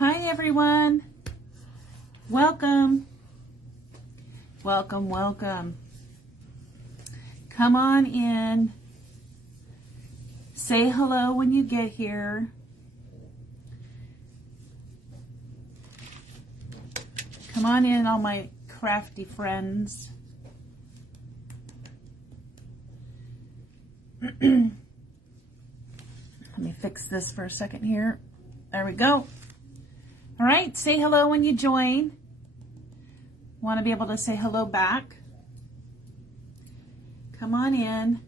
Hi everyone. Welcome. Welcome, welcome. Come on in. Say hello when you get here. Come on in, all my crafty friends. Let me fix this for a second here. There we go. All right, say hello when you join. Want to be able to say hello back. Come on in.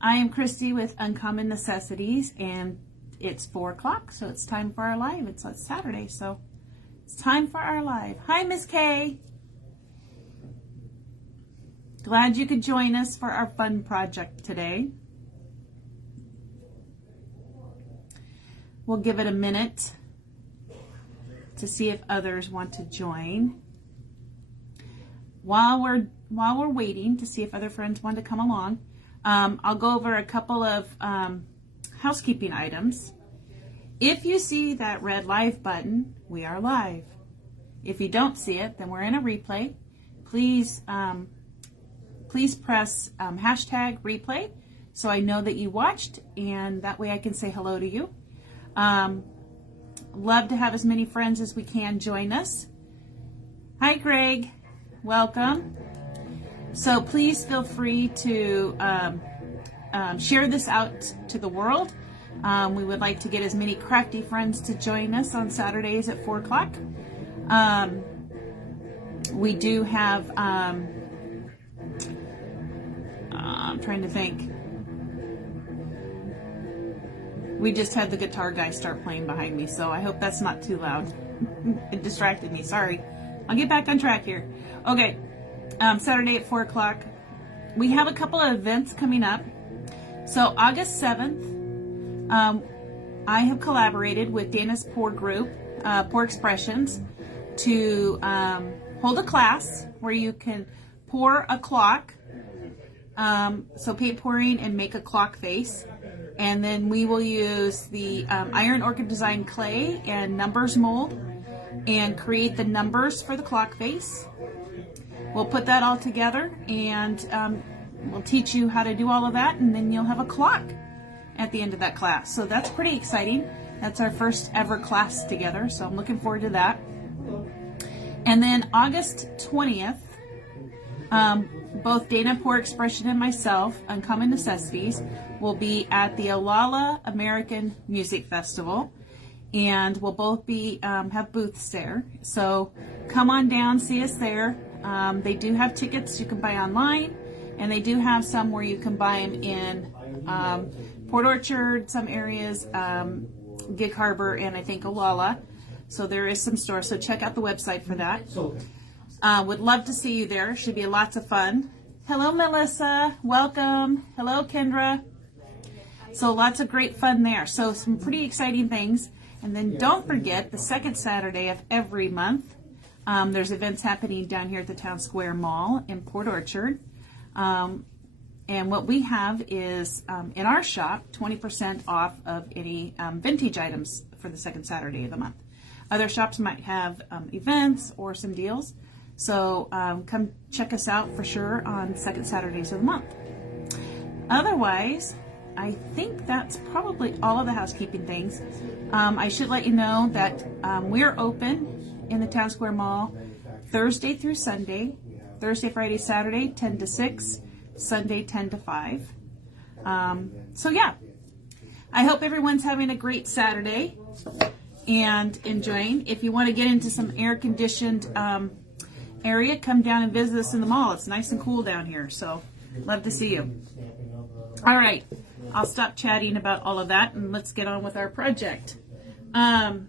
I am Christy with Uncommon Necessities, and it's 4 o'clock, so it's time for our live. It's Saturday, so it's time for our live. Hi, Miss Kay. Glad you could join us for our fun project today. We'll give it a minute to see if others want to join. While we're waiting to see if other friends want to come along, I'll go over a couple of housekeeping items. If you see that red live button, we are live. If you don't see it, then we're in a replay. Please press hashtag replay so I know that you watched, and that way I can say hello to you. Love to have as many friends as we can join us. Hi, Greg. Welcome. So please feel free to share this out to the world. We would like to get as many crafty friends to join us on Saturdays at 4 o'clock. We do have, I'm trying to think. We just had the guitar guy start playing behind me, so I hope that's not too loud. It distracted me, sorry. I'll get back on track here. Okay, Saturday at 4 o'clock. We have a couple of events coming up. So August 7th, I have collaborated with Dana's Pour Group, Pour Expressions, to hold a class where you can pour a clock. So paint pouring and make a clock face. And then we will use the Iron Orchid Design clay and numbers mold and create the numbers for the clock face. We'll put that all together, and we'll teach you how to do all of that, and then you'll have a clock at the end of that class. So that's pretty exciting. That's our first ever class together, so I'm looking forward to that. And then August 20th, both Dana Pour Expression and myself, Uncommon Necessities, will be at the Olalla American Music Festival, and we'll both be have booths there. So come on down, see us there. They do have tickets you can buy online, and they do have some where you can buy them in Port Orchard, some areas, Gig Harbor, and I think Olalla. So there is some stores, so check out the website for that. Would love to see you there. Should be lots of fun. Hello, Melissa. Welcome. Hello, Kendra. So lots of great fun there. So some pretty exciting things. And then don't forget, the second Saturday of every month, there's events happening down here at the Town Square Mall in Port Orchard. And what we have is, in our shop, 20% off of any vintage items for the second Saturday of the month. Other shops might have events or some deals. So come check us out for sure on second Saturdays of the month. Otherwise, I think that's probably all of the housekeeping things. I should let you know that we're open in the Town Square Mall Thursday through Sunday. Thursday, Friday, Saturday, 10 to 6. Sunday, 10 to 5. So yeah, I hope everyone's having a great Saturday and enjoying. If you want to get into some air-conditioned area, come down and visit us in the mall. It's nice and cool down here, so love to see you. All right, I'll stop chatting about all of that, and let's get on with our project. Oh,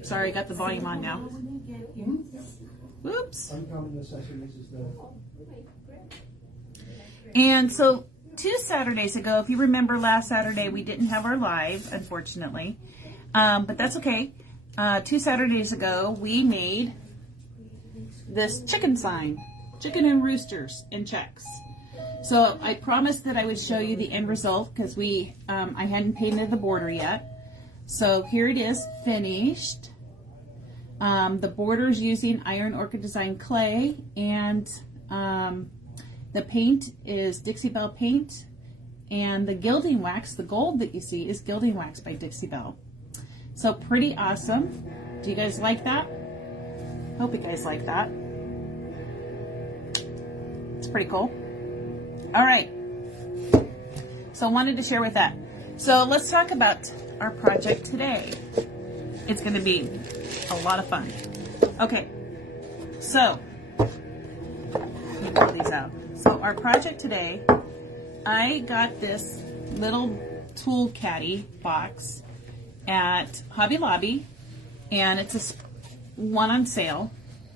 sorry, I got the volume on now. Whoops. And so 2 Saturdays ago, if you remember last Saturday, we didn't have our live, unfortunately. But that's okay. 2 Saturdays ago, we made this chicken sign. chicken and roosters and checks. So I promised that I would show you the end result because I hadn't painted the border yet. So here it is, finished. The border's using Iron Orchid Design clay, and the paint is Dixie Belle paint, and the gilding wax, the gold that you see, is gilding wax by Dixie Belle. So pretty awesome. Do you guys like that? Hope you guys like that. It's pretty cool. All right. So I wanted to share with that. So let's talk about our project today. It's going to be a lot of fun. Okay. So let me pull these out. So our project today, I got this little tool caddy box at Hobby Lobby, and it's one on sale.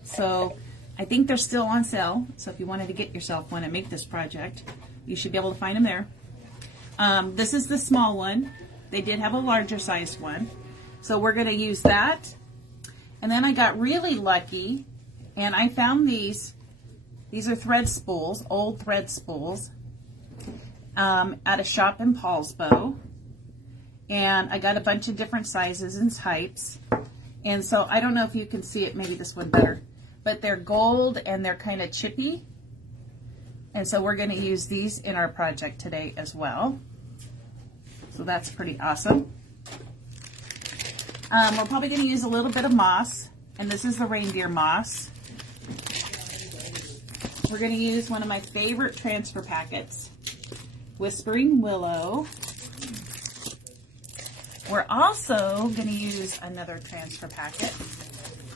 So I think they're still on sale. So if you wanted to get yourself one and make this project, you should be able to find them there. This is the small one. They did have a larger sized one. So we're going to use that. And then I got really lucky and I found these. These are thread spools, old thread spools, at a shop in Paulsbo. And I got a bunch of different sizes and types. And so I don't know if you can see it, maybe this one better, but they're gold and they're kind of chippy. And so we're going to use these in our project today as well. So that's pretty awesome. We're probably going to use a little bit of moss, and this is the reindeer moss. We're going to use one of my favorite transfer packets, Whispering Willow. We're also going to use another transfer packet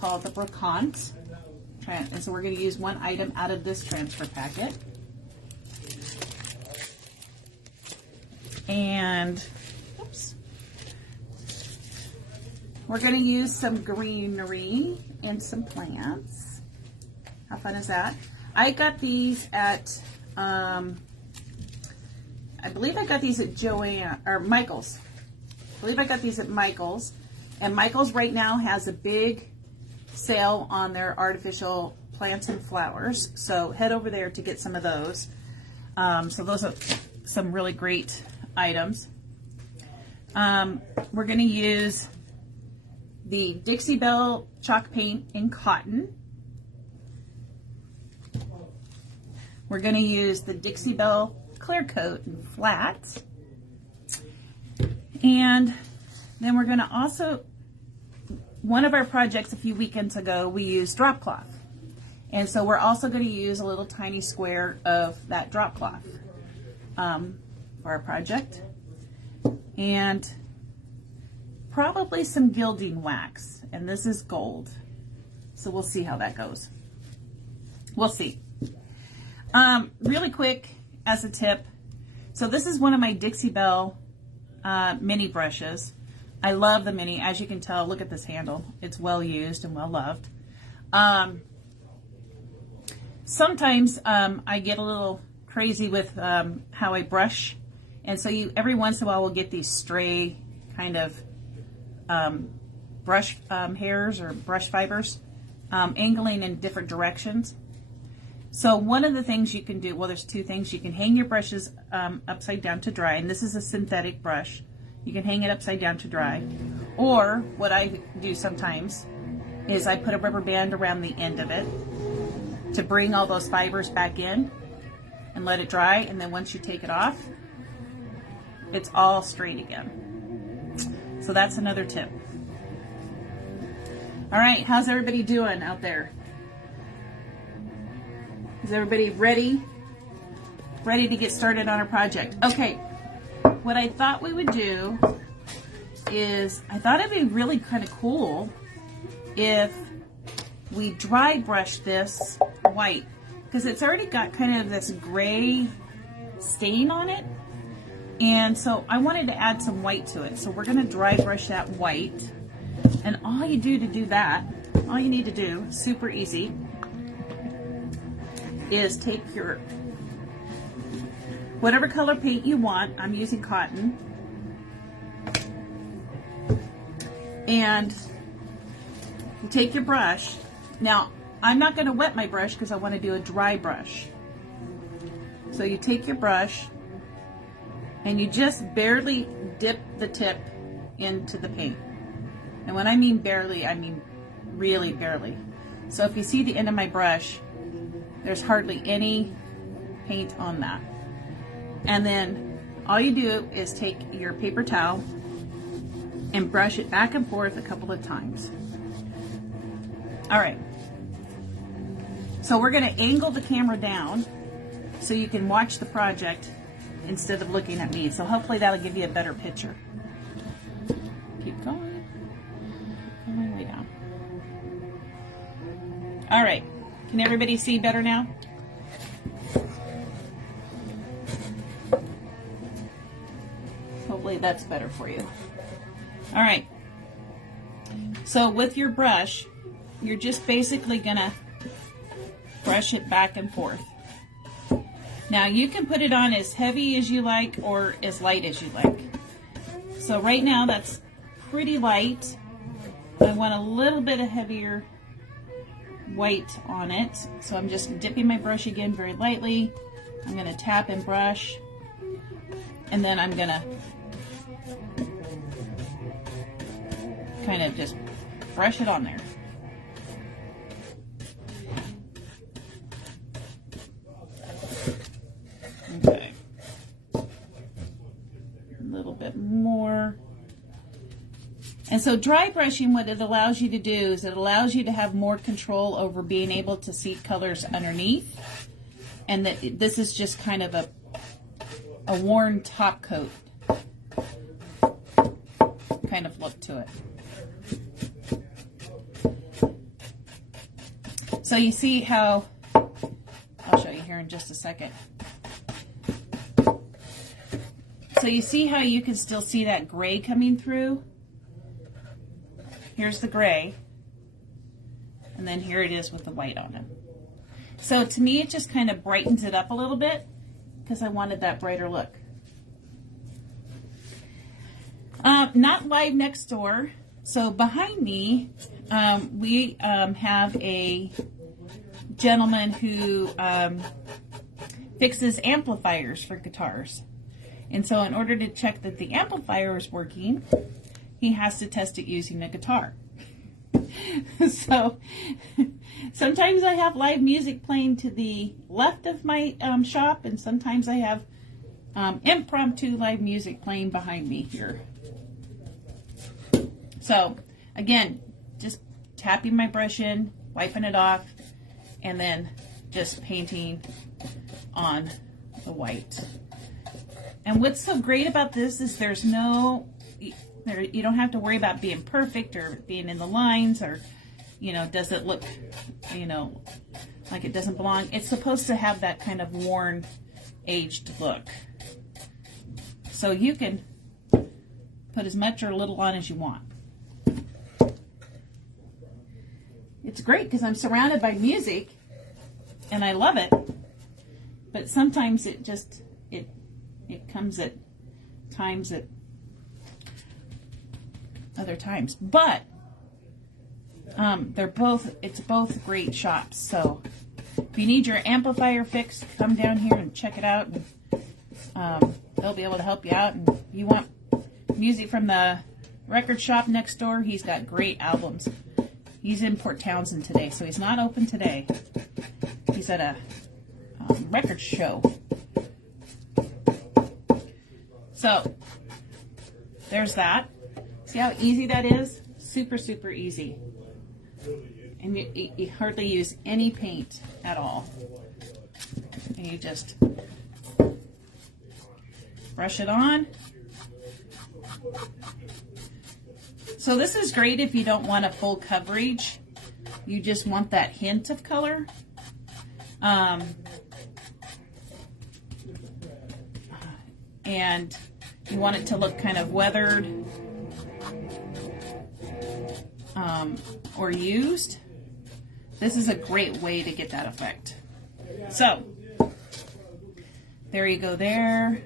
called the Brocante. And so we're going to use one item out of this transfer packet. And, oops. We're going to use some greenery and some plants. How fun is that? I got these at, I believe I got these at Michael's. I believe I got these at Michael's, and Michael's right now has a big sale on their artificial plants and flowers, so head over there to get some of those. So those are some really great items. We're going to use the Dixie Belle chalk paint in cotton. We're going to use the Dixie Belle clear coat in flat. And then we're going to also, one of our projects a few weekends ago, we used drop cloth. And so we're also going to use a little tiny square of that drop cloth for our project. And probably some gilding wax. And this is gold. So we'll see how that goes. We'll see. Really quick, as a tip, so this is one of my Dixie Belle mini brushes. I love the mini. As you can tell, look at this handle. It's well used and well loved. Sometimes I get a little crazy with how I brush, and so every once in a while we'll get these stray kind of brush hairs or brush fibers angling in different directions. So one of the things you can do, well, there's two things. You can hang your brushes upside down to dry, and this is a synthetic brush. You can hang it upside down to dry. Or what I do sometimes is I put a rubber band around the end of it to bring all those fibers back in and let it dry, and then once you take it off, it's all straight again. So that's another tip. All right, how's everybody doing out there? Is everybody ready? Ready to get started on our project? Okay, what I thought we would do is, I thought it'd be really kind of cool if we dry brush this white, because it's already got kind of this gray stain on it, and so I wanted to add some white to it. So we're going to dry brush that white, and all you do to do that, all you need to do, super easy, is take your whatever color paint you want. I'm using cotton, and you take your brush. Now I'm not going to wet my brush because I want to do a dry brush. So you take your brush and you just barely dip the tip into the paint. And when I mean barely, I mean really barely. So if you see the end of my brush, there's hardly any paint on that. And then all you do is take your paper towel and brush it back and forth a couple of times. All right. So we're going to angle the camera down so you can watch the project instead of looking at me. So hopefully that'll give you a better picture. Keep going. Go my way down. All right. Can everybody see better now? Hopefully that's better for you. All right. So with your brush, you're just basically gonna brush it back and forth. Now you can put it on as heavy as you like or as light as you like. So right now that's pretty light. I want a little bit of heavier white on it. So I'm just dipping my brush again very lightly. I'm gonna tap and brush. And then I'm gonna kind of just brush it on there. Okay. A little bit more. And so dry brushing, what it allows you to do is it allows you to have more control over being able to see colors underneath. And that this is just kind of a worn top coat kind of look to it. So you see how, I'll show you here in just a second. So you see how you can still see that gray coming through? Here's the gray, and then here it is with the white on it. So to me, it just kind of brightens it up a little bit because I wanted that brighter look. Not live next door. So behind me, we have a gentleman who fixes amplifiers for guitars. And so in order to check that the amplifier is working, he has to test it using a guitar. So sometimes I have live music playing to the left of my shop, and sometimes I have impromptu live music playing behind me here. So again, just tapping my brush in, wiping it off, and then just painting on the white. And what's so great about this is there's no, you don't have to worry about being perfect or being in the lines or, you know, does it look, you know, like it doesn't belong. It's supposed to have that kind of worn, aged look. So you can put as much or little on as you want. It's great because I'm surrounded by music and I love it, but sometimes it just, it comes at times at other times. But it's both great shops. So if you need your amplifier fixed, come down here and check it out. And, they'll be able to help you out. And if you want music from the record shop next door, he's got great albums. He's in Port Townsend today, so he's not open today. He's at a record show. So there's that. See how easy that is? Super, super easy. And you hardly use any paint at all. And you just brush it on. So this is great if you don't want a full coverage. You just want that hint of color. And you want it to look kind of weathered or used. This is a great way to get that effect. So there you go there.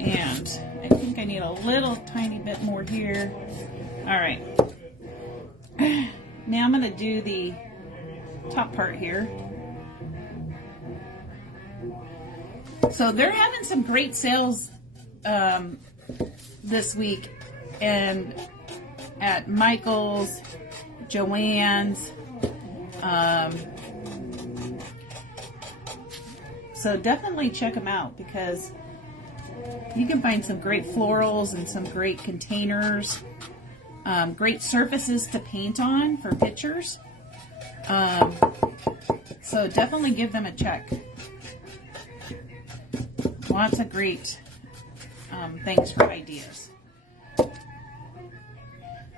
And I think I need a little tiny bit more here. All right. Now I'm going to do the top part here. So they're having some great sales this week, and at Michael's, Joann's. So definitely check them out, because you can find some great florals and some great containers, great surfaces to paint on for pictures. So definitely give them a check. Lots of great things for ideas.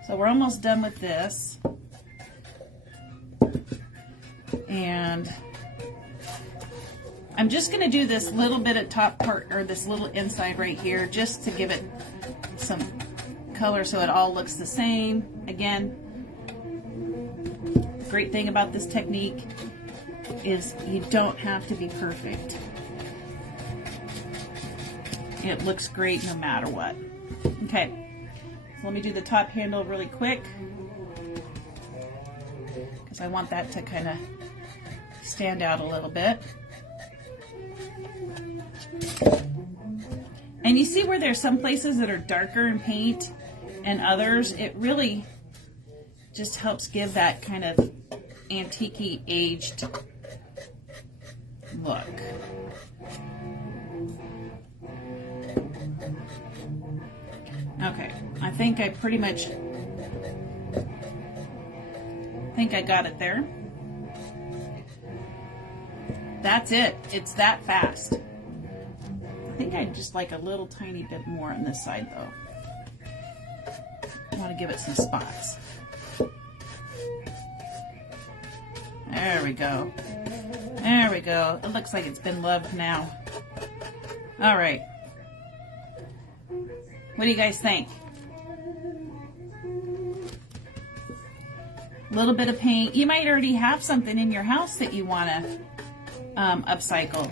So we're almost done with this. And I'm just going to do this little bit of top part, or this little inside right here, just to give it some color so it all looks the same. Again, the great thing about this technique is you don't have to be perfect. It looks great no matter what. Okay, so let me do the top handle really quick, because I want that to kind of stand out a little bit. And you see where there's some places that are darker in paint and others, it really just helps give that kind of antique-y, aged look. Okay, I think I pretty much got it there. That's it. It's that fast. I think I'd just like a little tiny bit more on this side, though. I want to give it some spots. There we go. There we go. It looks like it's been loved now. All right. What do you guys think? A little bit of paint. You might already have something in your house that you want to upcycle.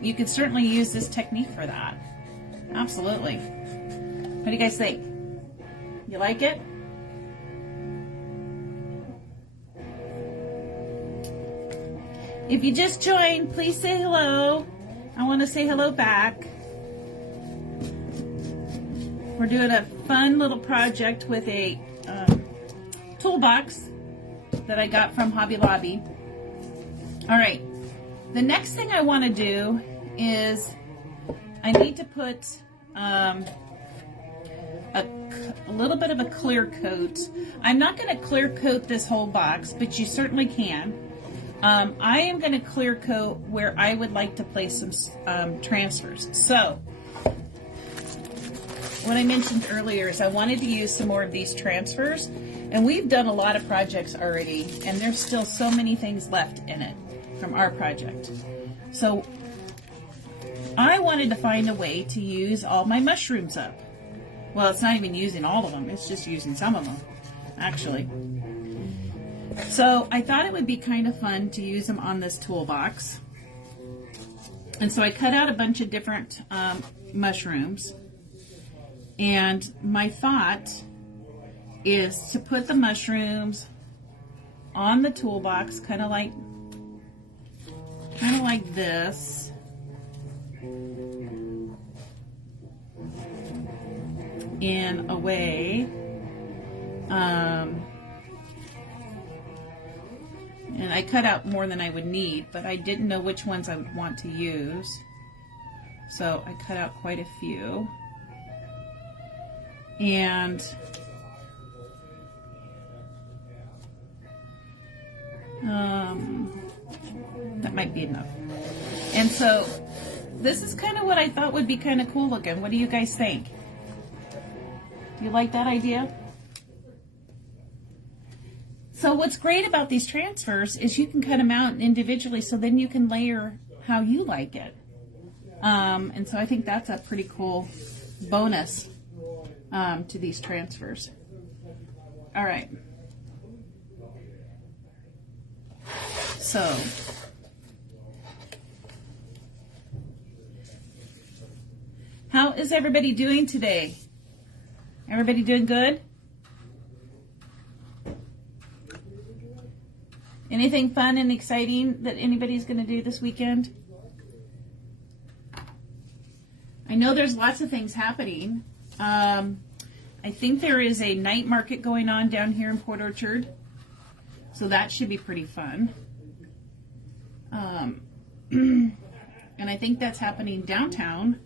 You could certainly use this technique for that. Absolutely. What do you guys think? You like it? If you just joined, please say hello. I want to say hello back. We're doing a fun little project with a toolbox that I got from Hobby Lobby. All right, the next thing I want to do is I need to put a little bit of a clear coat. I'm not going to clear coat this whole box, but you certainly can. I am going to clear coat where I would like to place some transfers. So what I mentioned earlier is I wanted to use some more of these transfers, and we've done a lot of projects already, and there's still so many things left in it from our project. So I wanted to find a way to use all my mushrooms up. Well, it's not even using all of them, it's just using some of them, actually. So I thought it would be kind of fun to use them on this toolbox. And so I cut out a bunch of different mushrooms. And my thought is to put the mushrooms on the toolbox, kind of like this. In a way. And I cut out more than I would need, but I didn't know which ones I would want to use. So I cut out quite a few. And that might be enough. And so this is kind of what I thought would be kind of cool looking. What do you guys think? Do you like that idea? So what's great about these transfers is you can cut them out individually, so then you can layer how you like it. And so I think that's a pretty cool bonus to these transfers. All right. So how is everybody doing today? Everybody doing good? Anything fun and exciting that anybody's going to do this weekend? I know there's lots of things happening. I think there is a night market going on down here in Port Orchard, so that should be pretty fun. And I think that's happening downtown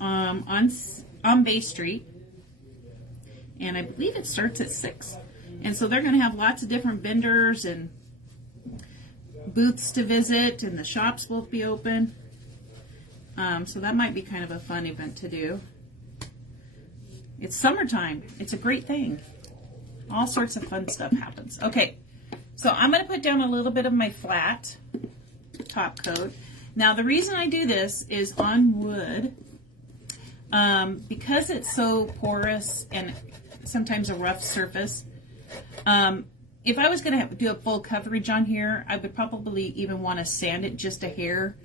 on Bay Street, and I believe it starts at 6. And so they're going to have lots of different vendors and booths to visit, and the shops will be open. So that might be kind of a fun event to do. It's summertime. It's a great thing. All sorts of fun stuff happens. Okay, so I'm going to put down a little bit of my flat top coat. Now the reason I do this is on wood, because it's so porous and sometimes a rough surface. If I was going to do a full coverage on here, I would probably even want to sand it just a hair,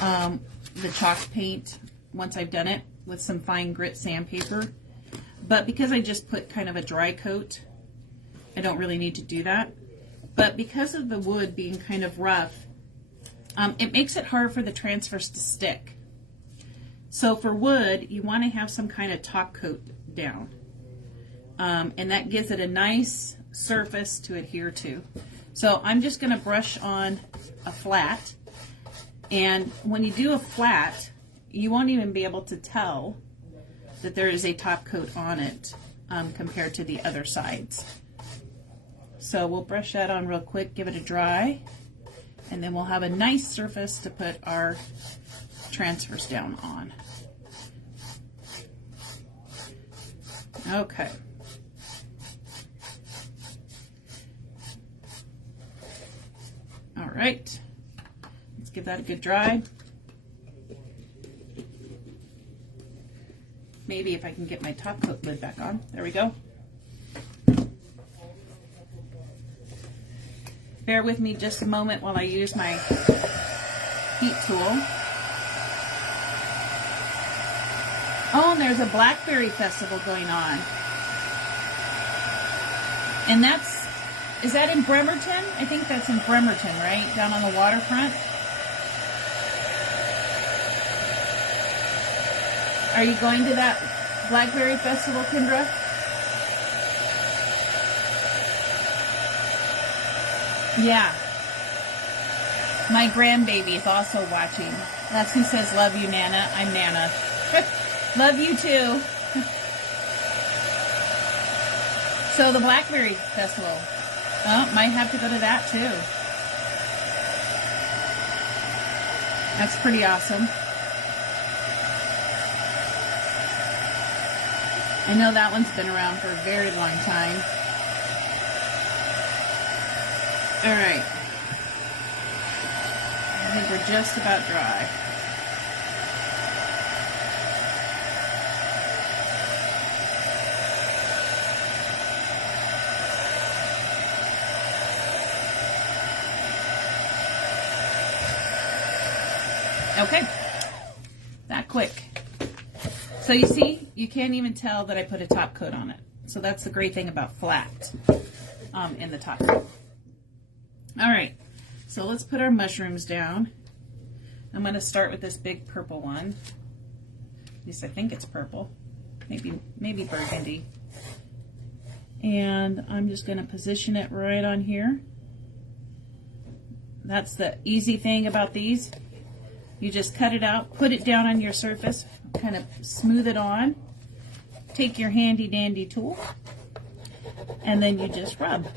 the chalk paint, once I've done it with some fine grit sandpaper. But because I just put kind of a dry coat, I don't really need to do that. But because of the wood being kind of rough, it makes it hard for the transfers to stick. So for wood, you want to have some kind of top coat down. And that gives it a nice surface to adhere to. So I'm just going to brush on a flat. And when you do a flat, you won't even be able to tell that there is a top coat on it compared to the other sides. So we'll brush that on real quick, give it a dry, and then we'll have a nice surface to put our transfers down on. Okay. All right. Let's give that a good dry. Maybe if I can get my top coat lid back on. There we go. Bear with me just a moment while I use my heat tool. Oh, and there's a Blackberry Festival going on. And is that in Bremerton? I think that's in Bremerton, right? Down on the waterfront. Are you going to that Blackberry Festival, Kendra? Yeah. My grandbaby is also watching. That's who says, love you, Nana. I'm Nana. Love you too. So the Blackberry Festival. Oh, might have to go to that too. That's pretty awesome. I know that one's been around for a very long time. All right. I think we're just about dry. Okay, that quick. So you see, you can't even tell that I put a top coat on it. So that's the great thing about flat in the top coat. All right, so let's put our mushrooms down. I'm going to start with this big purple one. At least I think it's purple, maybe burgundy. And I'm just going to position it right on here. That's the easy thing about these. You just cut it out, put it down on your surface, kind of smooth it on. Take your handy dandy tool, and then you just rub.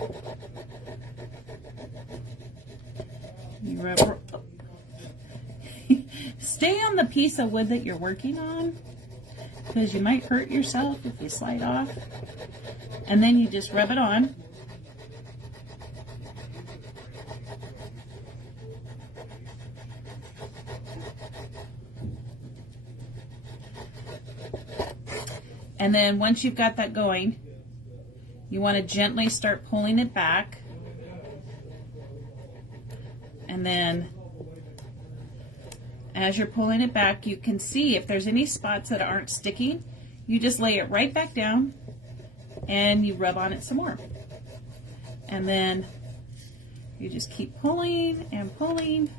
You rub. Stay on the piece of wood that you're working on, because you might hurt yourself if you slide off. And then you just rub it on. And then once you've got that going, you want to gently start pulling it back. And then as you're pulling it back, you can see if there's any spots that aren't sticking, you just lay it right back down and you rub on it some more. And then You just keep pulling and pulling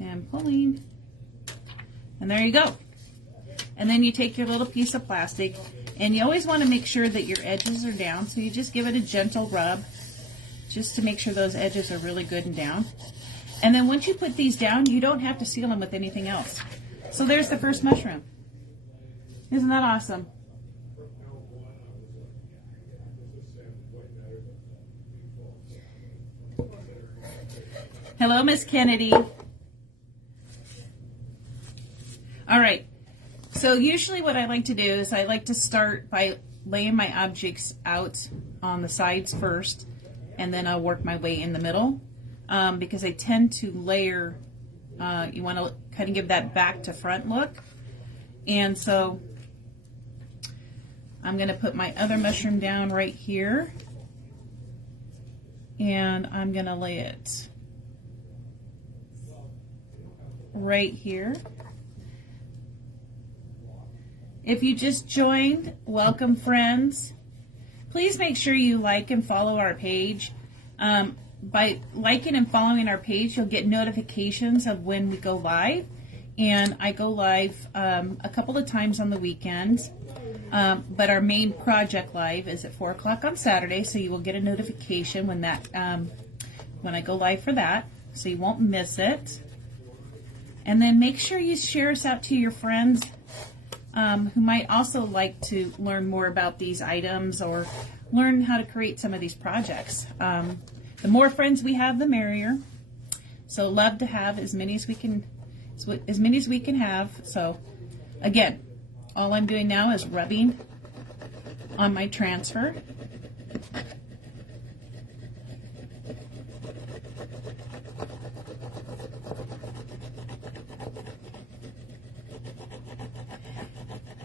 and pulling, and there you go. And then you take your little piece of plastic, and you always want to make sure that your edges are down, so you just give it a gentle rub just to make sure those edges are really good and down. And then once you put these down, you don't have to seal them with anything else. So there's the first mushroom. Isn't that awesome? Hello, Miss Kennedy. All right. So usually what I like to do is I like to start by laying my objects out on the sides first, and then I'll work my way in the middle, because I tend to layer, you want to kind of give that back to front look. And so I'm going to put my other mushroom down right here, and I'm going to lay it right here. If you just joined, welcome friends. Please make sure you like and follow our page. By liking and following our page, you'll get notifications of when we go live. And I go live a couple of times on the weekends. But our main project live is at 4 o'clock on Saturday, so you will get a notification when that when I go live for that, so you won't miss it. And then make sure you share us out to your friends who might also like to learn more about these items or learn how to create some of these projects. The more friends we have, the merrier. So love to have as many as we can have. So again, all I'm doing now is rubbing on my transfer.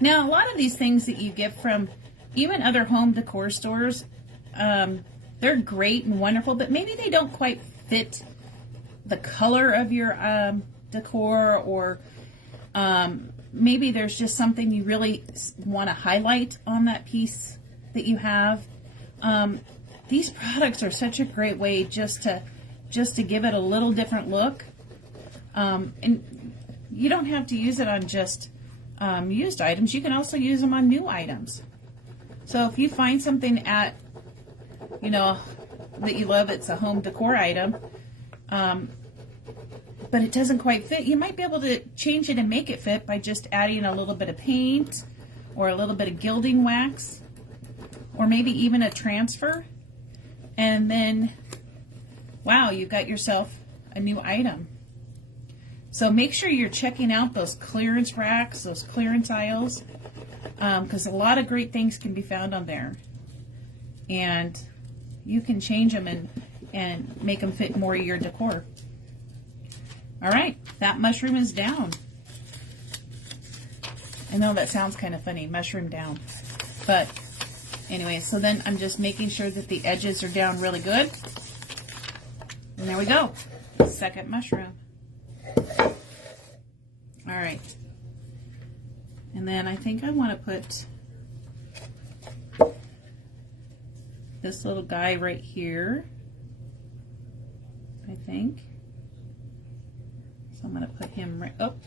Now, a lot of these things that you get from even other home decor stores, they're great and wonderful, but maybe they don't quite fit the color of your decor, or maybe there's just something you really want to highlight on that piece that you have. These products are such a great way just to give it a little different look. And you don't have to use it on just used items. You can also use them on new items. So if you find something at, that you love, it's a home decor item, but it doesn't quite fit, you might be able to change it and make it fit by just adding a little bit of paint or a little bit of gilding wax, or maybe even a transfer, and then wow, you've got yourself a new item. So make sure you're checking out those clearance racks, those clearance aisles, because a lot of great things can be found on there, and you can change them and make them fit more of your decor. All right, that mushroom is down. I know that sounds kind of funny, mushroom down, but anyway, so then I'm just making sure that the edges are down really good, and there we go, second mushroom. All right, and then I think I want to put this little guy right here, I think. So I'm going to put him right up.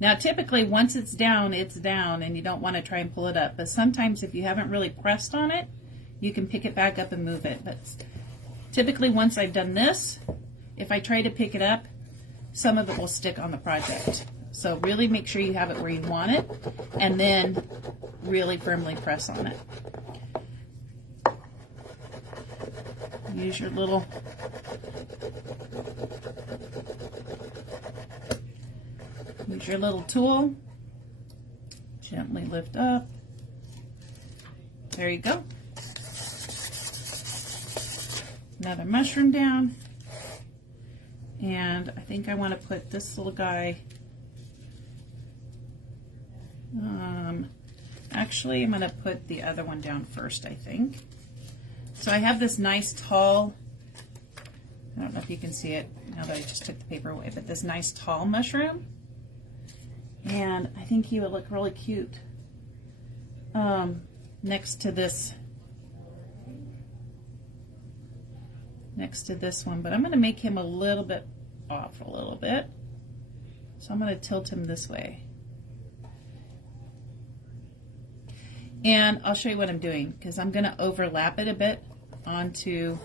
Now typically once it's down, and you don't want to try and pull it up, but sometimes if you haven't really pressed on it, you can pick it back up and move it. But typically once I've done this, if I try to pick it up, some of it will stick on the project. So really make sure you have it where you want it, and then really firmly press on it. Use your little tool. Gently lift up. There you go. Another mushroom down. And I think I want to put this little guy, actually I'm going to put the other one down first, I think. So I have this nice tall, I don't know if you can see it now that I just took the paper away, but this nice tall mushroom. And I think he would look really cute next to this next to this one, but I'm going to make him a little bit off a little bit. So I'm going to tilt him this way. And I'll show you what I'm doing, because I'm going to overlap it a bit onto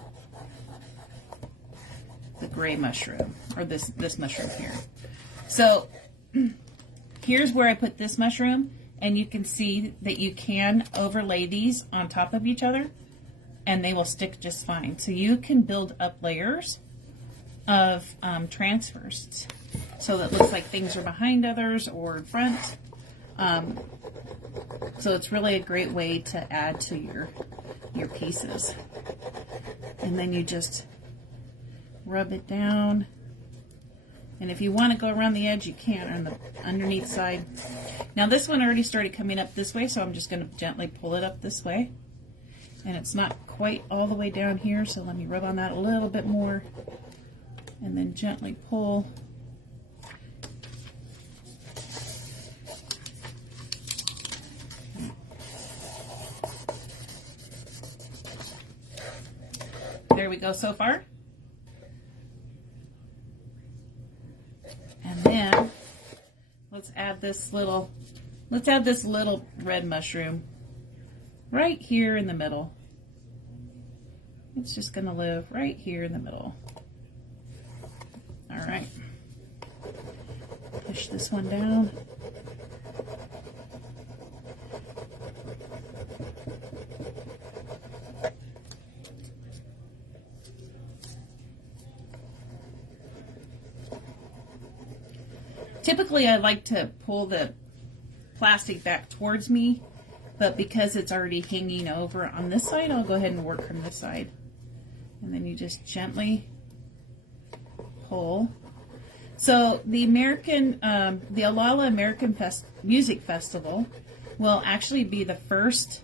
the gray mushroom, or this mushroom here. So here's where I put this mushroom, and you can see that you can overlay these on top of each other and they will stick just fine. So you can build up layers of transfers so that it looks like things are behind others or in front. So it's really a great way to add to your pieces. And then you just rub it down. And if you want to go around the edge, you can, on the underneath side. Now this one already started coming up this way, so I'm just going to gently pull it up this way. And it's not quite all the way down here, so let me rub on that a little bit more. And then gently pull. There we go so far. And then let's add this little red mushroom right here in the middle. It's just going to live right here in the middle. All right. Push this one down. Typically, I like to pull the plastic back towards me, but because it's already hanging over on this side, I'll go ahead and work from this side. And then you just gently pull. So the Olalla American Music Festival will actually be the first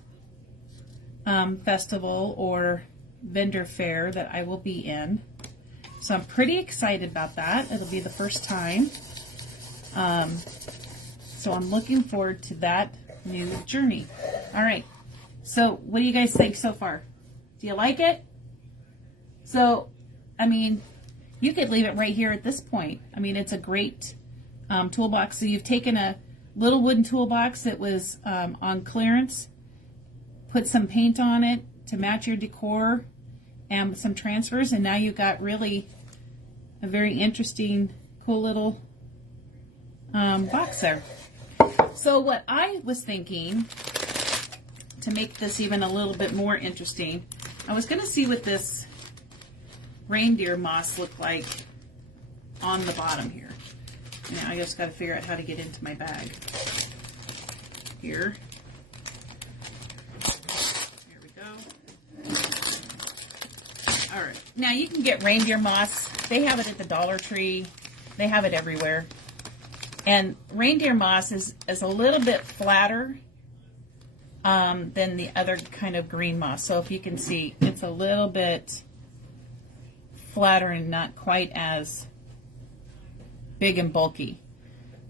festival or vendor fair that I will be in. So I'm pretty excited about that. It'll be the first time. So I'm looking forward to that new journey. All right. So what do you guys think so far? Do you like it? So, I mean, you could leave it right here at this point. I mean, it's a great toolbox. So you've taken a little wooden toolbox that was on clearance, put some paint on it to match your decor and some transfers, and now you've got really a very interesting, cool little box there. So what I was thinking, to make this even a little bit more interesting, I was going to see what this reindeer moss looked like on the bottom here. Now I just got to figure out how to get into my bag here. There we go. All right. Now you can get reindeer moss. They have it at the Dollar Tree. They have it everywhere. And reindeer moss is a little bit flatter than the other kind of green moss. So if you can see, it's a little bit flatter and not quite as big and bulky.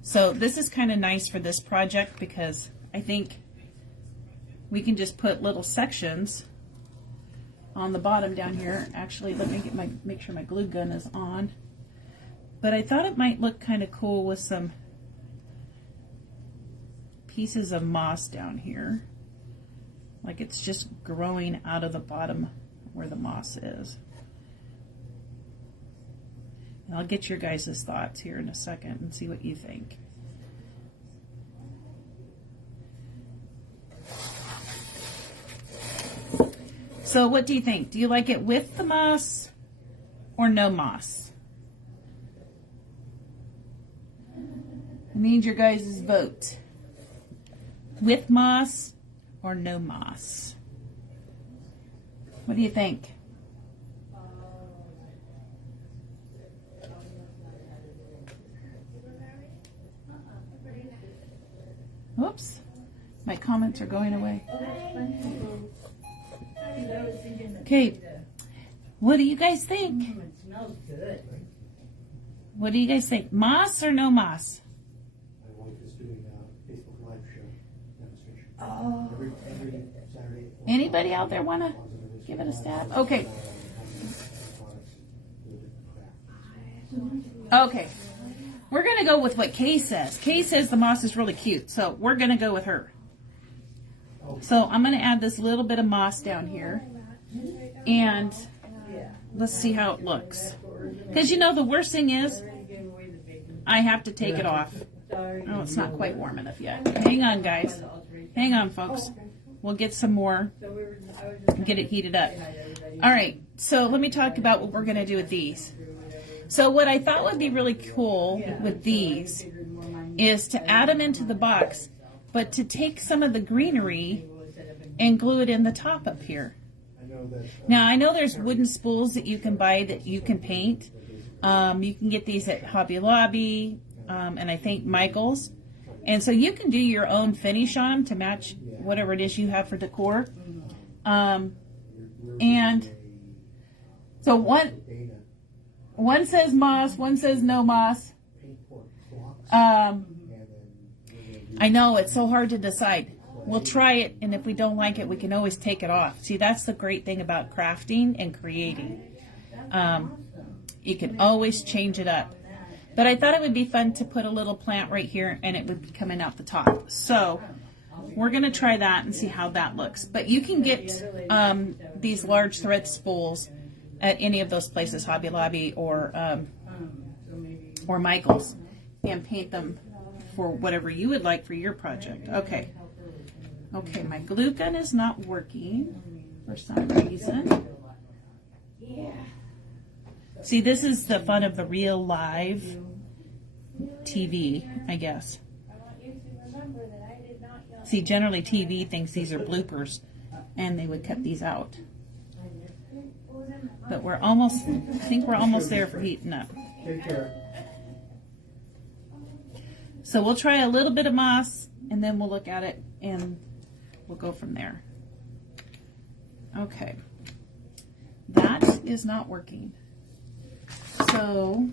So this is kind of nice for this project because I think we can just put little sections on the bottom down here. Actually, let me make sure my glue gun is on. But I thought it might look kind of cool with some pieces of moss down here. Like it's just growing out of the bottom where the moss is. And I'll get your guys' thoughts here in a second and see what you think. So what do you think? Do you like it with the moss or no moss? I need your guys' vote. With moss or no moss? What do you think? Whoops, my comments are going away. Okay, what do you guys think? It smells good. What do you guys think? Moss or no moss? My wife is doing a Facebook Live show demonstration. Oh. Every Saturday. Anybody out there want to give it a stab? Okay. Okay. We're going to go with what Kay says. Kay says the moss is really cute, so we're going to go with her. So I'm going to add this little bit of moss down here. And let's see how it looks. Because you know the worst thing is I have to take it off. Oh, it's not quite warm enough yet. Hang on, guys. Hang on, folks. We'll get some more and get it heated up. All right, so let me talk about what we're going to do with these. So what I thought would be really cool with these is to add them into the box, but to take some of the greenery and glue it in the top up here. Now, I know there's wooden spools that you can buy that you can paint. You can get these at Hobby Lobby and I think Michael's. And so you can do your own finish on them to match whatever it is you have for decor. And so one says moss, one says no moss. I know it's so hard to decide. We'll try it, and if we don't like it, we can always take it off. See, that's the great thing about crafting and creating. You can always change it up. But I thought it would be fun to put a little plant right here, and it would be coming out the top. So we're going to try that and see how that looks. But you can get these large thread spools at any of those places, Hobby Lobby or Michael's, and paint them for whatever you would like for your project. Okay. Okay, my glue gun is not working for some reason. See, this is the fun of the real live TV, I guess. See, generally TV thinks these are bloopers, and they would cut these out. But we're almost, I think we're almost there for heating up. Take care. So we'll try a little bit of moss, and then we'll look at it, and we'll go from there. Okay. That is not working. So,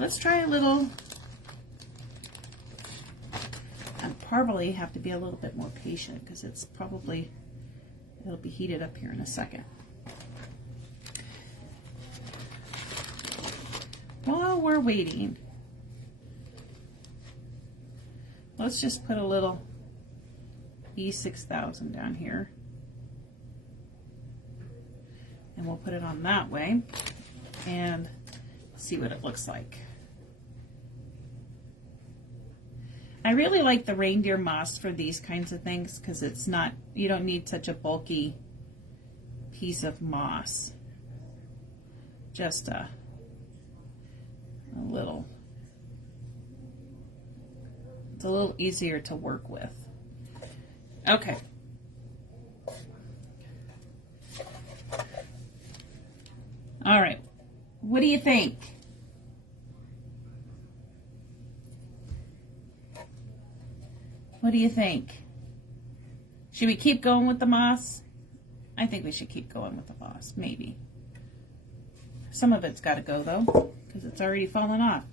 let's try a little. I probably have to be a little bit more patient because it'll be heated up here in a second. While we're waiting, let's just put a little E6000 down here, and we'll put it on that way and see what it looks like. I really like the reindeer moss for these kinds of things because it's not, you don't need such a bulky piece of moss, just a little, it's a little easier to work with. Okay. All right. What do you think? What do you think? Should we keep going with the moss? I think we should keep going with the moss, maybe. Some of it's got to go, though, because it's already fallen off.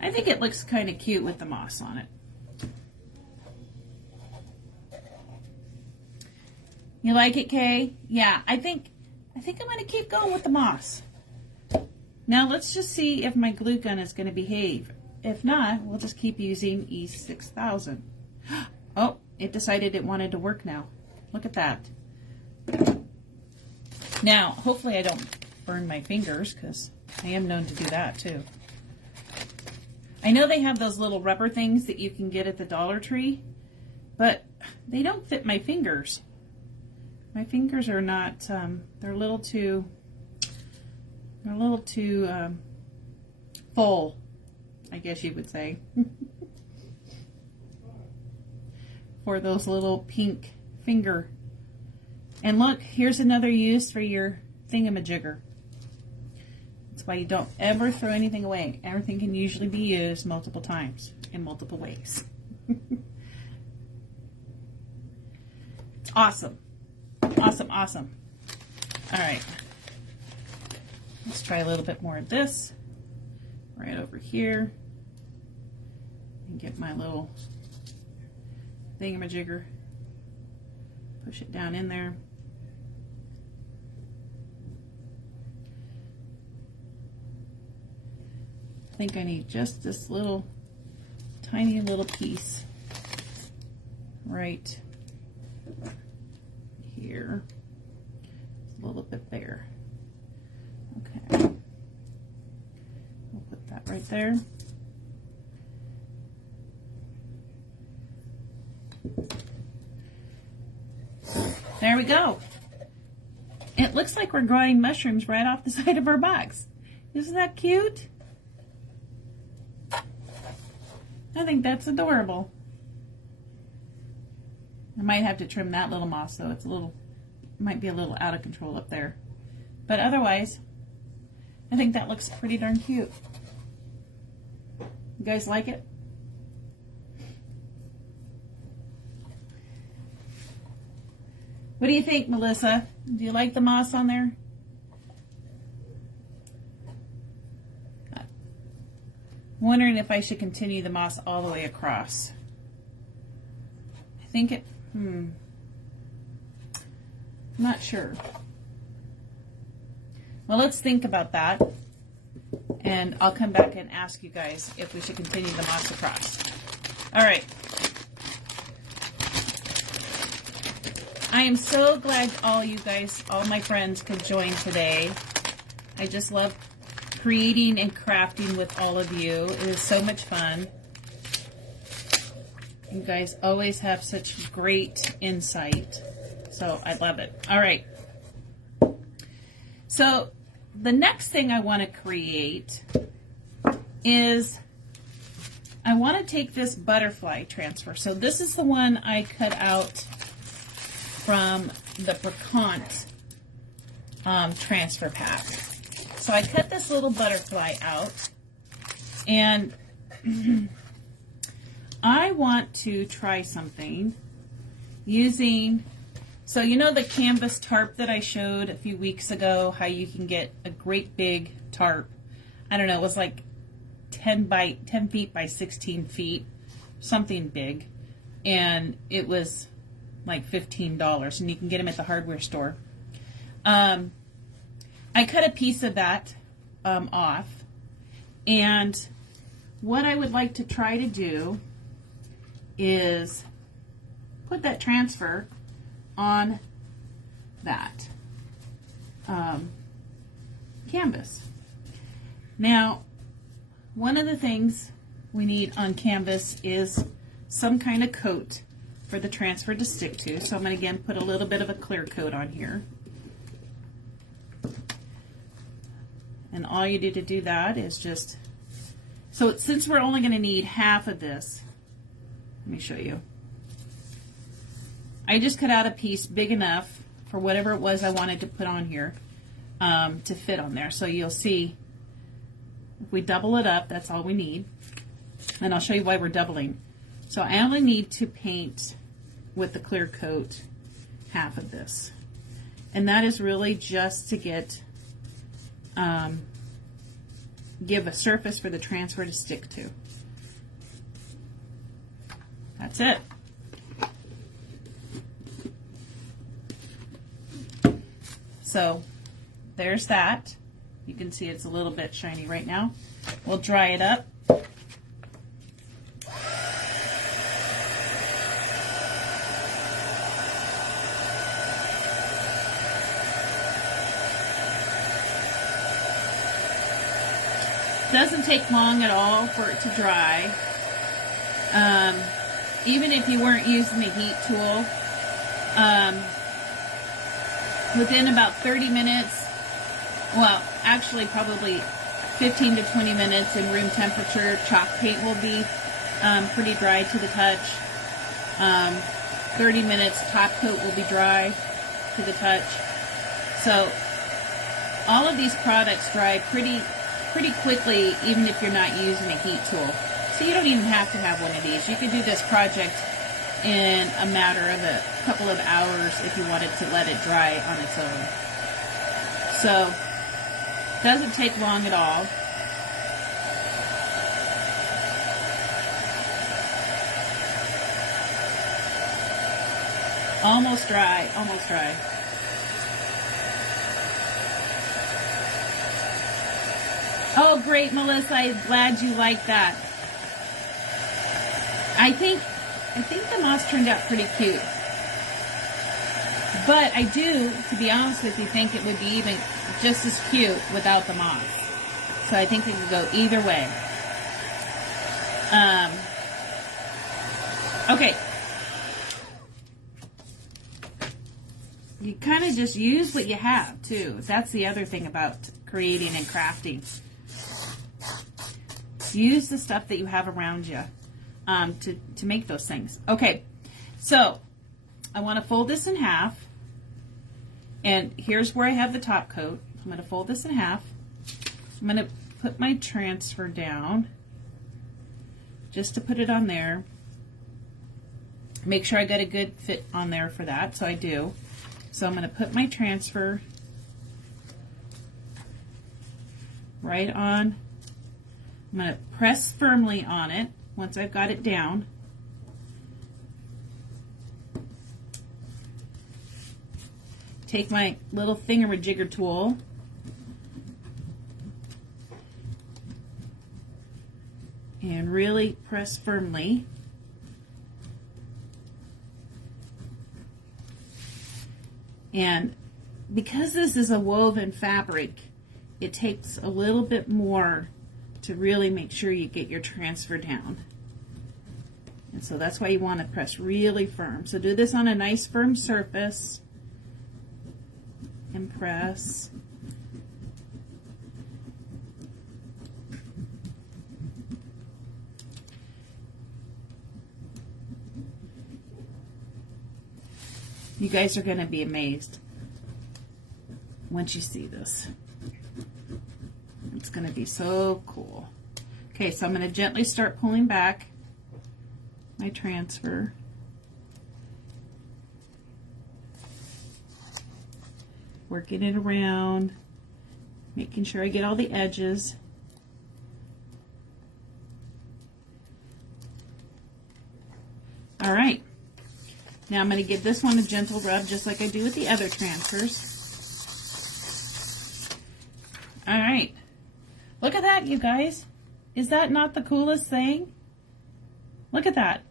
I think it looks kind of cute with the moss on it. You like it, Kay? Yeah, I think I'm going to keep going with the moss. Now let's just see if my glue gun is going to behave. If not, we'll just keep using E6000. Oh, it decided it wanted to work now. Look at that. Now, hopefully I don't burn my fingers because I am known to do that too. I know they have those little rubber things that you can get at the Dollar Tree, but they don't fit my fingers. My fingers are not, they're a little too full, I guess you would say, for those little pink finger. And look, here's another use for your thingamajigger. That's why you don't ever throw anything away. Everything can usually be used multiple times in multiple ways. It's awesome. Awesome, awesome. All right. Let's try a little bit more of this right over here. And get my little thingamajigger. Push it down in there. I think I need just this little, tiny little piece right here. A little bit there. Okay. We'll put that right there. There we go. It looks like we're growing mushrooms right off the side of our box. Isn't that cute? I think that's adorable. I might have to trim that little moss though. It's a little, might be a little out of control up there. But otherwise, I think that looks pretty darn cute. You guys like it? What do you think, Melissa? Do you like the moss on there? I'm wondering if I should continue the moss all the way across. I think it, I'm not sure. Well, let's think about that. And I'll come back and ask you guys if we should continue the moss across. All right. I am so glad all you guys, all my friends could join today. I just love creating and crafting with all of you. It is so much fun. You guys always have such great insight. So I love it. All right. So the next thing I want to create is I want to take this butterfly transfer. So this is the one I cut out from the Bricant transfer pack. So I cut this little butterfly out, and I want to try something using, so you know the canvas tarp that I showed a few weeks ago, how you can get a great big tarp. I don't know, it was like 10 feet by 16 feet, something big, and it was like $15, and you can get them at the hardware store. I cut a piece of that off, and what I would like to try to do is put that transfer on that canvas. Now, one of the things we need on canvas is some kind of coat for the transfer to stick to. So I'm going to again put a little bit of a clear coat on here. And all you do to do that is just, so since we're only going to need half of this, let me show you. I just cut out a piece big enough for whatever it was I wanted to put on here to fit on there. So you'll see if we double it up, that's all we need. And I'll show you why we're doubling. So I only need to paint with the clear coat half of this. And that is really just to get, give a surface for the transfer to stick to. That's it. So there's that. You can see it's a little bit shiny right now. We'll dry it up. Doesn't take long at all for it to dry. Even if you weren't using the heat tool, within about 30 minutes, well, actually probably 15 to 20 minutes in room temperature, chalk paint will be pretty dry to the touch. 30 minutes, top coat will be dry to the touch. So all of these products dry pretty quickly, even if you're not using a heat tool. So you don't even have to have one of these. You could do this project in a matter of a couple of hours if you wanted to let it dry on its own. So doesn't take long at all. Almost dry, almost dry. Oh, great, Melissa. I'm glad you like that. I think the moss turned out pretty cute. But I do, to be honest with you, think it would be even just as cute without the moss. So I think it could go either way. Okay. You kind of just use what you have, too. That's the other thing about creating and crafting. Use the stuff that you have around you to make those things. Okay, so I want to fold this in half. And here's where I have the top coat. I'm going to fold this in half. I'm going to put my transfer down just to put it on there. Make sure I got a good fit on there for that, so I do. So I'm going to put my transfer right on. I'm going to press firmly on it once I've got it down. Take my little thingamajigger tool and really press firmly. And because this is a woven fabric, it takes a little bit more to really make sure you get your transfer down. And so that's why you want to press really firm. So do this on a nice firm surface and press. You guys are going to be amazed once you see this. It's going to be so cool. Okay, so I'm going to gently start pulling back my transfer. Working it around, making sure I get all the edges. All right. Now I'm going to give this one a gentle rub just like I do with the other transfers. All right. Look at that, you guys. Is that not the coolest thing? Look at that.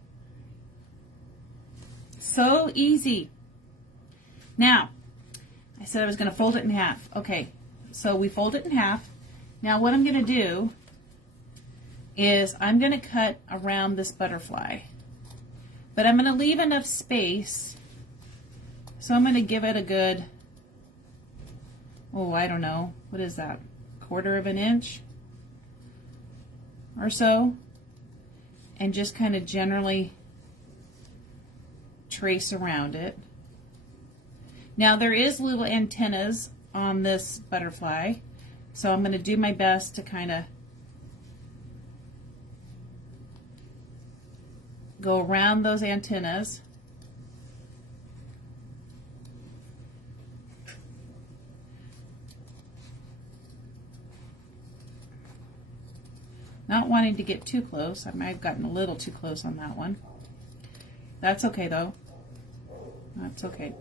So easy. Now, I said I was going to fold it in half. Okay, so we fold it in half. Now what I'm going to do is I'm going to cut around this butterfly. But I'm going to leave enough space, so I'm going to give it a good, oh, I don't know, what is that, 1/4 of an inch or so, and just kind of generally trace around it. Now there is little antennas on this butterfly, so I'm going to do my best to kind of go around those antennas. Not wanting to get too close. I might have gotten a little too close on that one. That's okay though. That's okay.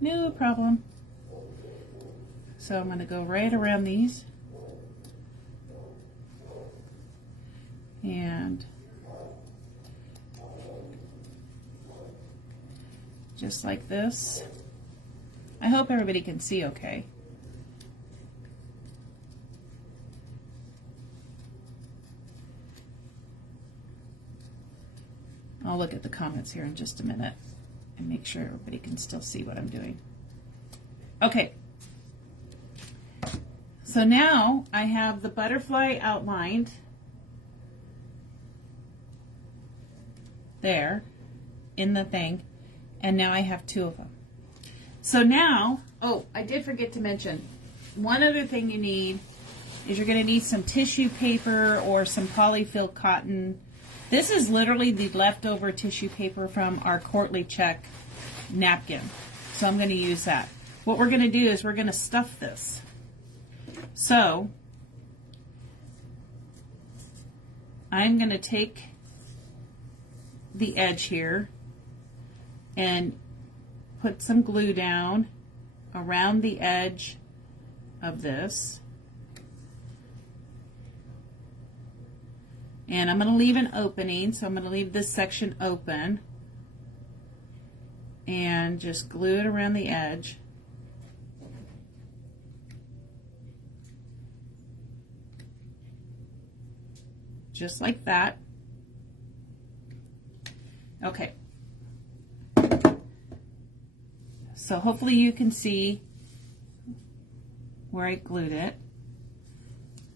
No problem. So I'm going to go right around these. And just like this. I hope everybody can see okay. I'll look at the comments here in just a minute and make sure everybody can still see what I'm doing. Okay. So now I have the butterfly outlined there in the thing. And now I have 2 of them. So now, oh, I did forget to mention, one other thing you need is you're going to need some tissue paper or some polyfill cotton. This is literally the leftover tissue paper from our Courtly check napkin. So I'm going to use that. What we're going to do is we're going to stuff this. So I'm going to take the edge here and put some glue down around the edge of this. And I'm going to leave an opening, so I'm going to leave this section open and just glue it around the edge. Just like that. Okay. So hopefully you can see where I glued it.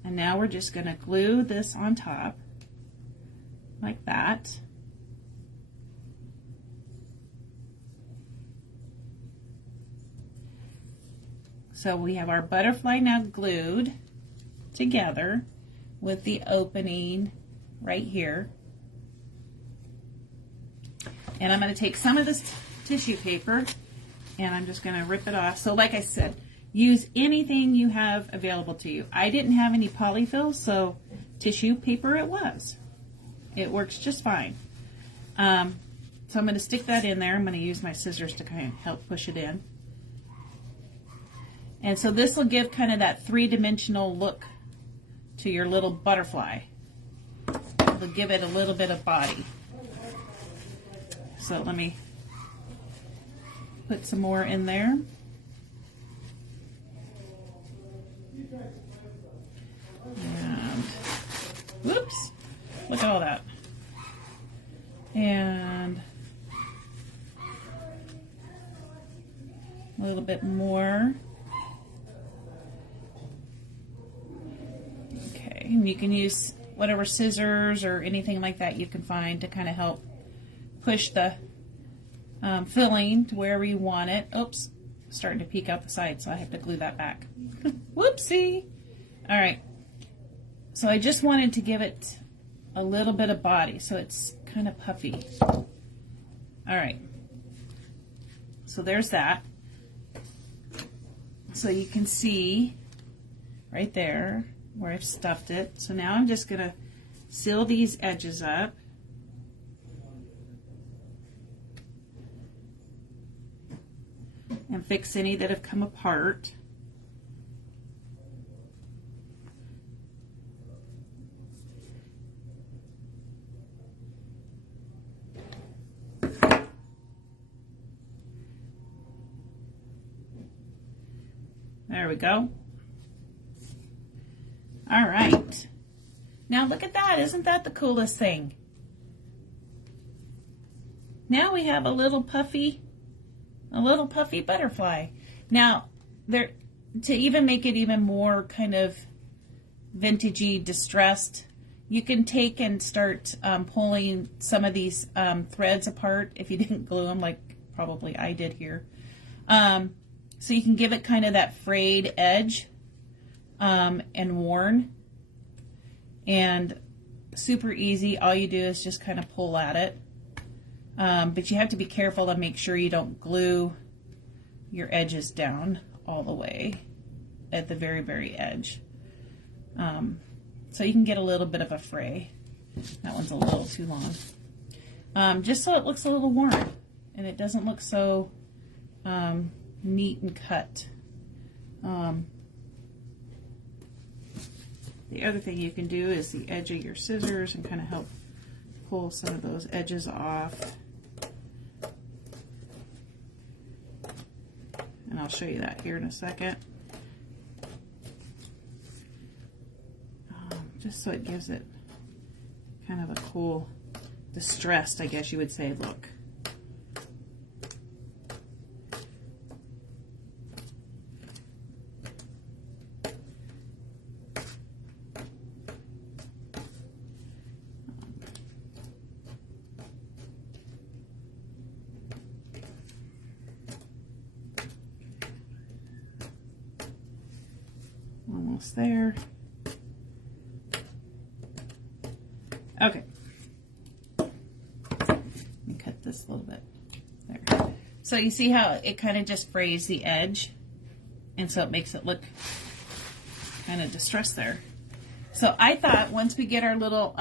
And now we're just going to glue this on top like that. So we have our butterfly now glued together with the opening right here. And I'm going to take some of this tissue paper and I'm just going to rip it off. So like I said, use anything you have available to you. I didn't have any polyfill, so tissue paper it was. It works just fine. So I'm going to stick that in there. I'm going to use my scissors to kind of help push it in. And so this will give kind of that three-dimensional look to your little butterfly. It'll give it a little bit of body. So let me put some more in there. And whoops, look at all that. And a little bit more. Okay, and you can use whatever scissors or anything like that you can find to kind of help push the filling to wherever you want it. Oops, starting to peek out the side, so I have to glue that back. Whoopsie! All right, so I just wanted to give it a little bit of body, so it's kind of puffy. All right, so there's that. So you can see right there where I've stuffed it. So now I'm just going to seal these edges up. And fix any that have come apart. There we go. All right. Now look at that. Isn't that the coolest thing? Now we have a little puffy butterfly. Now, there, to even make it even more kind of vintagey, distressed, you can take and start pulling some of these threads apart if you didn't glue them like probably I did here. So you can give it kind of that frayed edge and worn. And super easy. All you do is just kind of pull at it. But you have to be careful to make sure you don't glue your edges down all the way at the very, very edge. So you can get a little bit of a fray. That one's a little too long. Just so it looks a little worn and it doesn't look so neat and cut. The other thing you can do is the edge of your scissors and kind of help pull some of those edges off. And I'll show you that here in a second. Just so it gives it kind of a cool, distressed, I guess you would say, look. Almost there. Okay. Let me cut this a little bit. There. So you see how it kind of just frays the edge, and so it makes it look kind of distressed there. So I thought once we get our little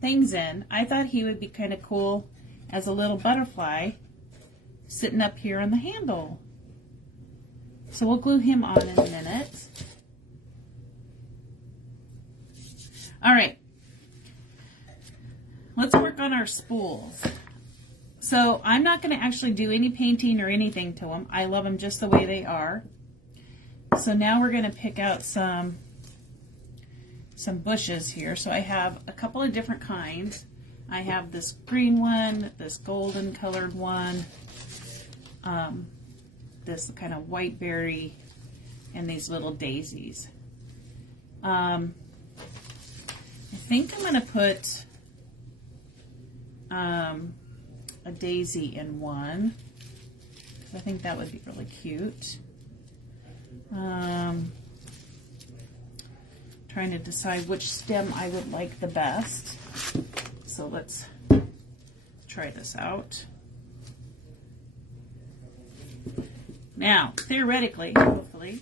things in, I thought he would be kind of cool as a little butterfly. sitting up here on the handle. So we'll glue him on in a minute. All right, let's work on our spools. So I'm not going to actually do any painting or anything to them. I love them just the way they are. So now we're going to pick out some bushes here. So I have a couple of different kinds. I have this green one, this golden colored one, this kind of white berry, and these little daisies. I think I'm going to put a daisy in one. I think that would be really cute. Trying to decide which stem I would like the best. So let's try this out. Now, theoretically, hopefully,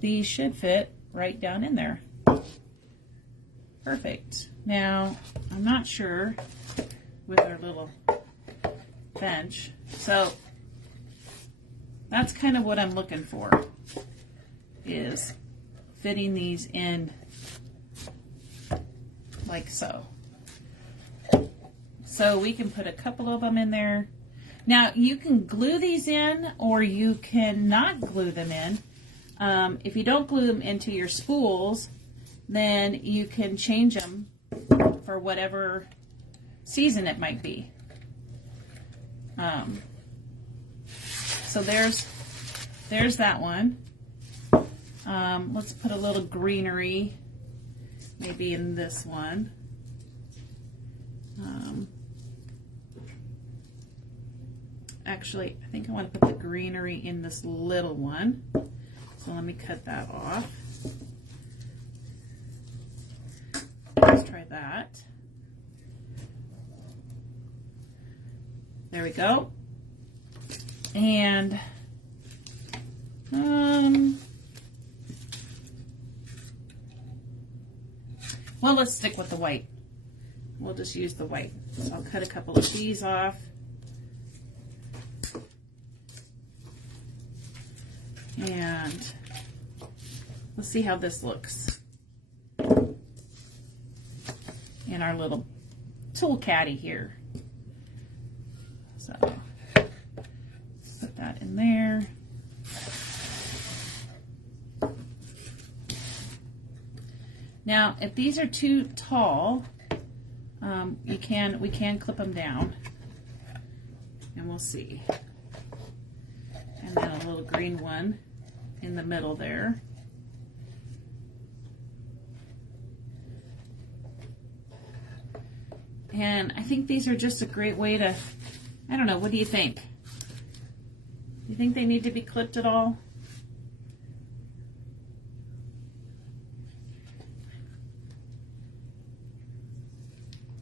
these should fit right down in there. Perfect. Now, I'm not sure with our little bench. So that's kind of what I'm looking for, is fitting these in like so. So we can put a couple of them in there. Now you can glue these in, or you can not glue them in. If you don't glue them into your spools, then you can change them for whatever season it might be. So there's that one. Let's put a little greenery maybe in this one. Actually, I think I want to put the greenery in this little one. So let me cut that off. Let's try that. There we go. And well, let's stick with the white. We'll just use the white. So I'll cut a couple of these off. And let's see how this looks in our little tool caddy here. So put that in there. Now, if these are too tall, we can clip them down, and we'll see. And then a little green one in the middle there. And I think these are just a great way to, I don't know, what do you think? Do you think they need to be clipped at all?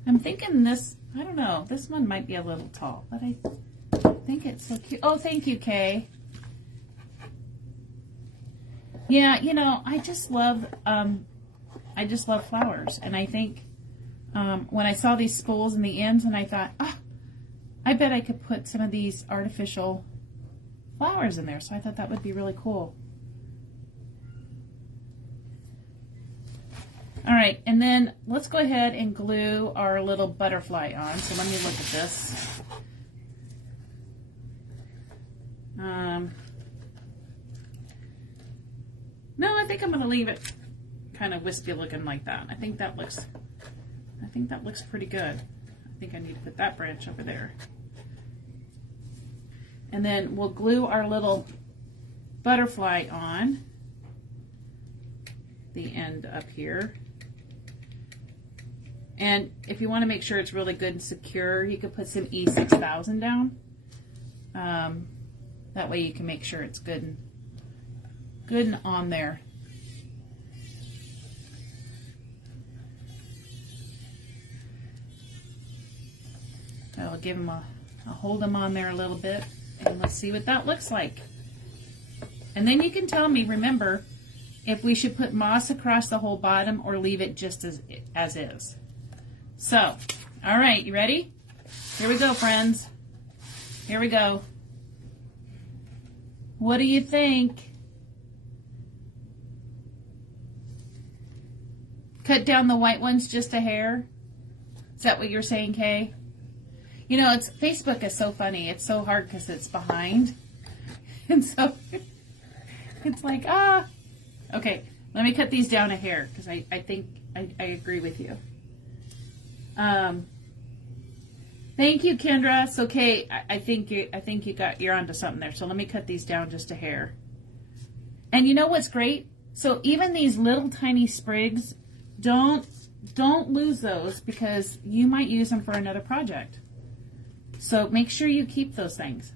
I'm thinking this, I don't know, this one might be a little tall, but I think it's so cute. Oh, thank you, Kay. Yeah, you know, I just love flowers, and I think when I saw these spools in the ends, and I thought, oh, I bet I could put some of these artificial flowers in there, so I thought that would be really cool. All right, and then let's go ahead and glue our little butterfly on. So let me look at this. No, I think I'm going to leave it kind of wispy looking like that. I think that looks pretty good. I think I need to put that branch over there. And then we'll glue our little butterfly on the end up here. And if you want to make sure it's really good and secure, you could put some E6000 down. That way you can make sure it's good and on there. That'll give them I'll hold them on there a little bit, and let's see what that looks like. And then you can tell me, remember, if we should put moss across the whole bottom or leave it just as is. So, all right, you ready? Here we go, friends. Here we go. What do you think? Cut down the white ones just a hair? Is that what you're saying, Kay? You know, Facebook is so funny. It's so hard because it's behind. And so it's like, Okay, let me cut these down a hair because I think I agree with you. Thank you, Kendra. So, Kay, I think you're onto something there. So let me cut these down just a hair. And you know what's great? So even these little tiny sprigs, don't lose those because you might use them for another project. So make sure you keep those things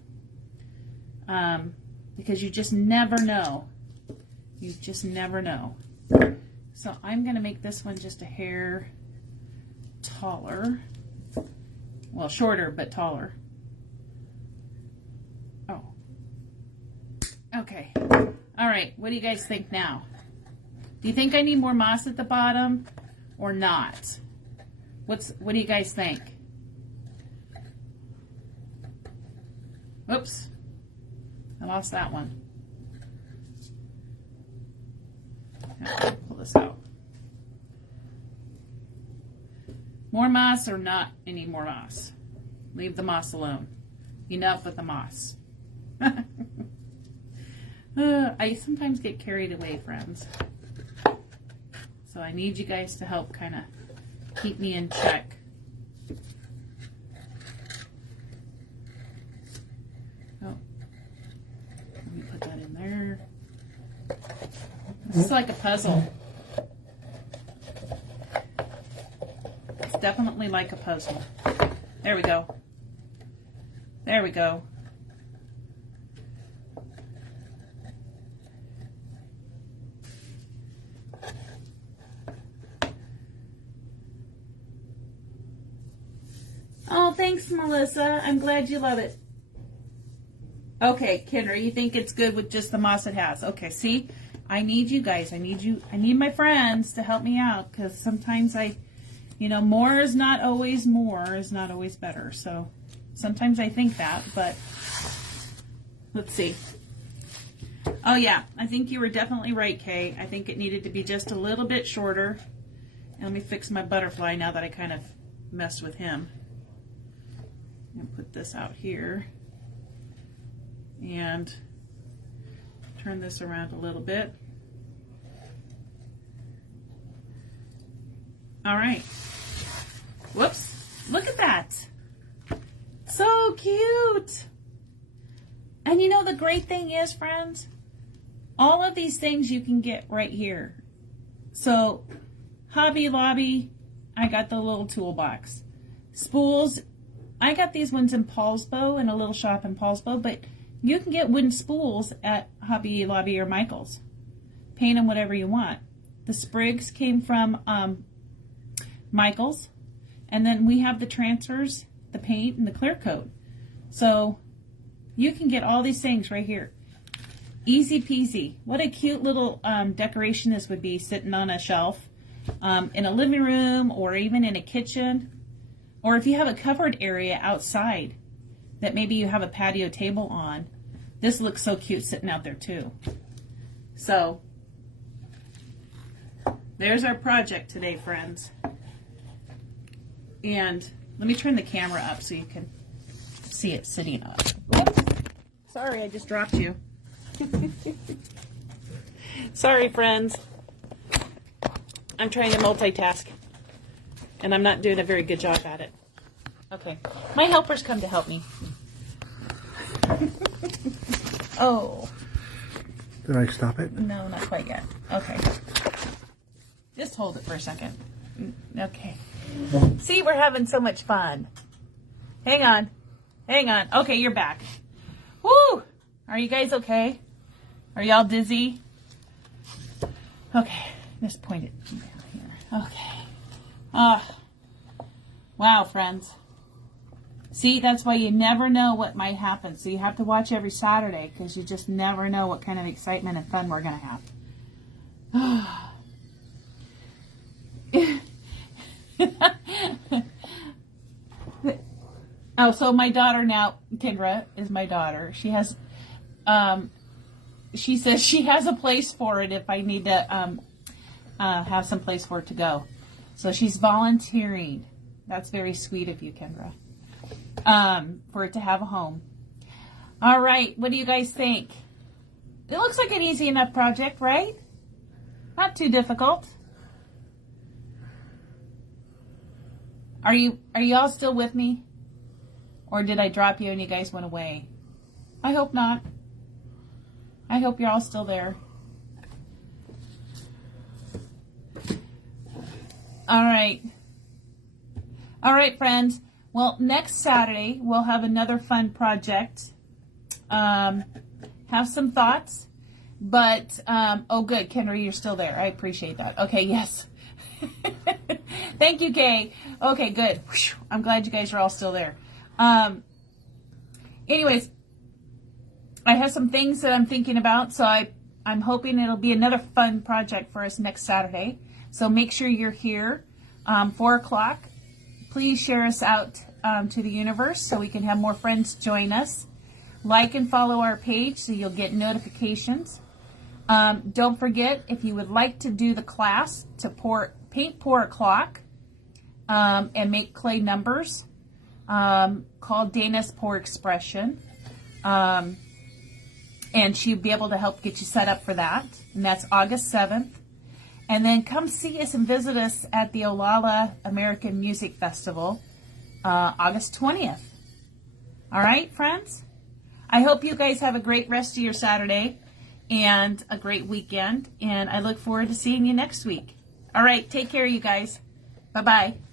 because you just never know. You just never know. So I'm going to make this one just a hair taller. Well, shorter, but taller. Oh. Okay. All right. What do you guys think now? Do you think I need more moss at the bottom or not? What do you guys think? Oops. I lost that one. Now, pull this out. More moss or not any more moss? Leave the moss alone. Enough with the moss. I sometimes get carried away, friends. So I need you guys to help kind of keep me in check. Oh, let me put that in there. This is like a puzzle. It's definitely like a puzzle. There we go. There we go. Oh, thanks, Melissa. I'm glad you love it. Okay, Kendra, you think it's good with just the moss it has. Okay, see? I need you guys. I need my friends to help me out because sometimes more is not always better. So sometimes I think that, but let's see. Oh yeah, I think you were definitely right, Kay. I think it needed to be just a little bit shorter. And let me fix my butterfly now that I kind of messed with him. And put this out here. And turn this around a little bit. All right. Whoops. Look at that. So cute. And you know the great thing is, friends, all of these things you can get right here. So Hobby Lobby, I got the little toolbox. Spools, I got these ones in Paulsbo, in a little shop in Paulsbo, but you can get wooden spools at Hobby Lobby or Michael's. Paint them whatever you want. The sprigs came from Michael's. And then we have the transfers, the paint, and the clear coat. So you can get all these things right here. Easy peasy. What a cute little decoration this would be sitting on a shelf in a living room or even in a kitchen. Or if you have a covered area outside that maybe you have a patio table on, this looks so cute sitting out there too. So there's our project today, friends. And let me turn the camera up so you can see it sitting up. Oops. Sorry, I just dropped you. Sorry, friends. I'm trying to multitask, and I'm not doing a very good job at it. Okay, my helpers come to help me. Oh. Did I stop it? No, not quite yet. Okay. Just hold it for a second. Okay. See, we're having so much fun. Hang on. Hang on. Okay, you're back. Woo! Are you guys okay? Are y'all dizzy? Okay. Just point it here. Okay. Wow, friends. See, that's why you never know what might happen. So you have to watch every Saturday because you just never know what kind of excitement and fun we're going to have. Oh, so my daughter now, Kendra is my daughter. She has, she says she has a place for it if I need to have some place for it to go. So she's volunteering. That's very sweet of you, Kendra, for it to have a home. All right, what do you guys think? It looks like an easy enough project, right? Not too difficult. Are you all still with me? Or did I drop you and you guys went away? I hope not. I hope you're all still there. All right. All right, friends. Well, next Saturday, we'll have another fun project. Have some thoughts. But, oh, good. Kendra, you're still there. I appreciate that. Okay, yes. Thank you, Kay. Okay, good. Whew, I'm glad you guys are all still there. Anyways, I have some things that I'm thinking about, so I'm hoping it'll be another fun project for us next Saturday. So make sure you're here, 4 o'clock. Please share us out to the universe so we can have more friends join us. Like and follow our page so you'll get notifications. Don't forget, if you would like to do the class to paint pour a clock and make clay numbers, called Dana's Pour Expression. And she'll be able to help get you set up for that. And that's August 7th. And then come see us and visit us at the Olalla American Music Festival, August 20th. All right, friends? I hope you guys have a great rest of your Saturday and a great weekend. And I look forward to seeing you next week. All right, take care, you guys. Bye-bye.